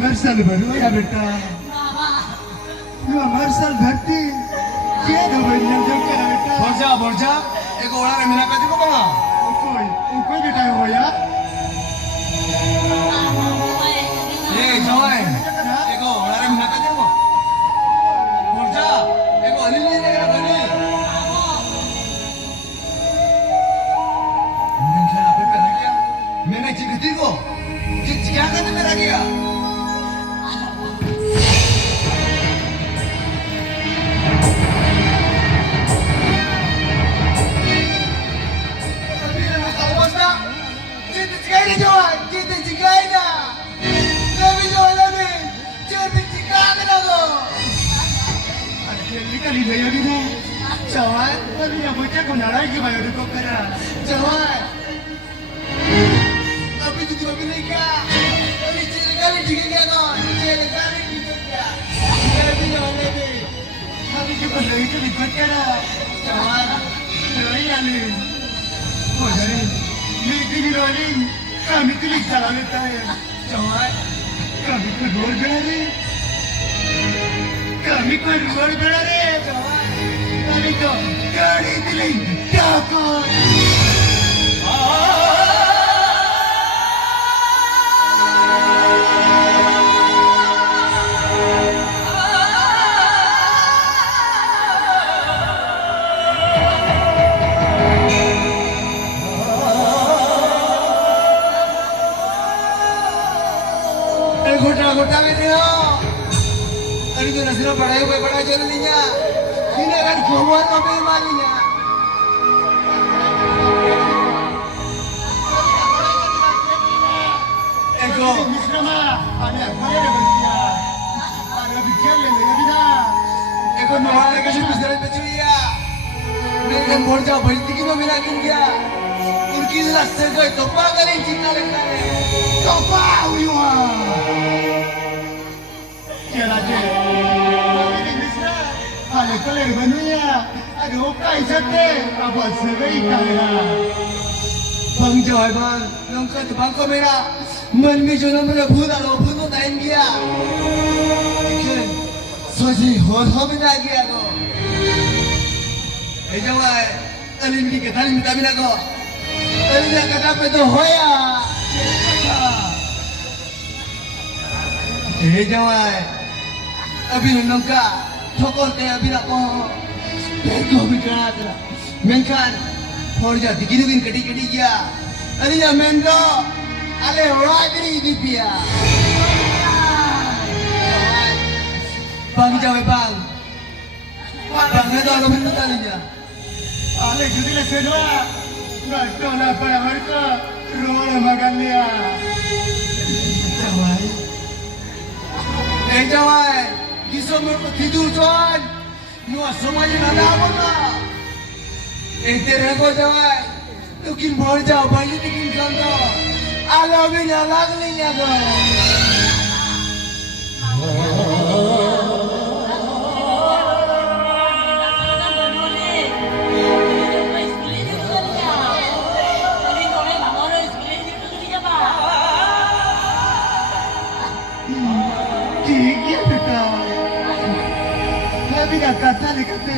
मरसल भरो या बेटा मरसल भरती क्या खबर नहीं जब करा बेटा बोर्जा एक ओड़ा रे मिला पे देखो बाबा कोई बेटा हो या ये जवाई एक ओड़ा रे मिला पे देखो बोर्जा एक अली ले ले बनी मैंने क्या पे लग गया मैंने चिकती को क्या करने में लग गया kali gaya gitu, cawai, tapi yang bocah kau narai ke bayar kau kena, cawai, tapi tu tiba tiba nikah, tapi kali juga kau, kali juga, tapi jangan lagi, tapi kita lagi tu nikah kena, cawai, lagi alih, oh jadi, ni rolling, kami tu nikah lagi tayar, cawai, kami tu roll berani. Kami keluar berlari, kami tu dari teling takut. Gota video. Hari tu nasi pernah jalan niya. Ini kan kuat apa malingnya. Ego. Misrama. Ada berdia. Ada bicara lagi dah. Ego nawar ke sini bicara berdia. Mereka borja berhenti kita melakin dia. Turki laksir kau topa kali cinta lekar. Topa uyuah. Jalan. Kalau kalian benunya, ada okai sate, apa serai kalian? Bang Joy bang, nongkat bang kamera, menmi jono mana buda lo budo tain dia. Ikan, soji hot hot lagi aku. Ejawai, alin ni kata ni minta mina ko. Alin ni kata pedo hoya. Ejawai, abis nongkat. Thokor te abhi na ko beko bhi kana tera menkan forja digin kadi gya ari ya mendo ale wagri dipia bang jawe bang do mendo talinya ale judi le sedwa gasto na para harka rola magalya jawai jawai Kisah tidur tuan, nuas semuanya nada apa tak? Terego jawai, tu kin borja, baju tikin kanto, alaminya laglinya go. Kata ni kata,